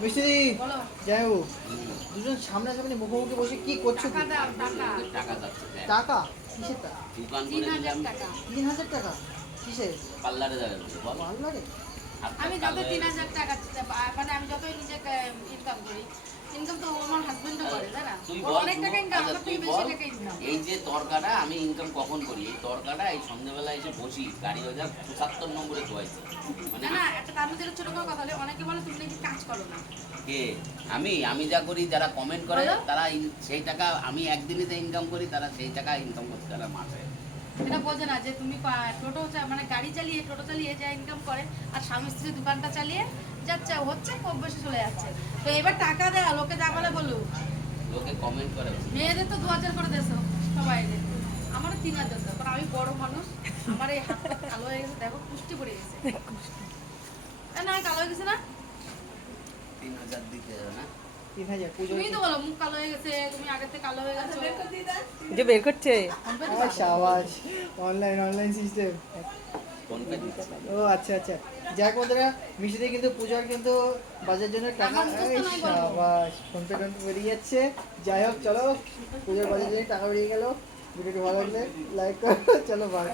মিষ্টি যাই হোক। দুজন সামনাসামনি মুখোমুখি বসে কি করছ টাকা কিসের টাকা? তিন হাজার টাকা। তিন হাজার টাকা? কিসের? পার্লারে যাবে বল। পার্লারে? আমি যত তিন হাজার টাকা মানে আমি যতই নিজে ইনকাম করি ইনকাম তো আমার হাজবেন্ডও করে তাই না? তুই অনেক টাকা ইনকাম আচ্ছা, আমার থেকে বেশি টাকা ইনকাম এই যে তরকাটা আমি ইনকাম কখন করি? এই তরকাটা এই সন্ধ্যেবেলা এসে বসি গাড়ি বাজার পঁচাত্তর নম্বরে ধোয়াইছে। মানে না একটা তার মধ্যে ছোট করে কথা হলে অনেকে বলে তুমি কে আমি আমি যা করি যারা কমেন্ট করে তারা সেই টাকা আমি একদিনে যে ইনকাম করি তারা সেই টাকা ইনকাম করতে তারা মাসে এটা বোঝে না যে তুমি টোটো মানে গাড়ি চালিয়ে টোটো চালিয়ে যা ইনকাম করে আর স্বামী স্ত্রী দোকানটা চালিয়ে যাচ্ছে হচ্ছে খুব বেশি চলে যাচ্ছে। তো এবার টাকা দেয় লোকে যা বলে বলুক। লোকে কমেন্ট করে মেয়েদের তো দু হাজার করে দেছো সবাই আমার তিন হাজার দাও কারণ আমি বড় মানুষ আমার এই হাতটা কালো হয়ে গেছে দেখো পুষ্টি পড়ে গেছে এ না কালো হয়ে গেছে না তিন হাজার দিতে হবে না? তিন হাজার পুজো তুমি তো বলো মুখ কালো হয়ে গেছে তুমি আগের থেকে কালো হয়ে গেছো। যে বের করছে? আমার অনলাইন অনলাইন সিস্টেম ও আচ্ছা আচ্ছা। যাক বন্ধুরা মিষ্টিতে কিন্তু পূজার কিন্তু বাজার জন্য টাকা ফোনপে টোনপে বেরিয়ে যাচ্ছে। যাই হোক চলো পূজার বাজার জন্য টাকা বেরিয়ে গেল। ভিডিওটি ভালো লাগলে লাইক করো। চলো বাই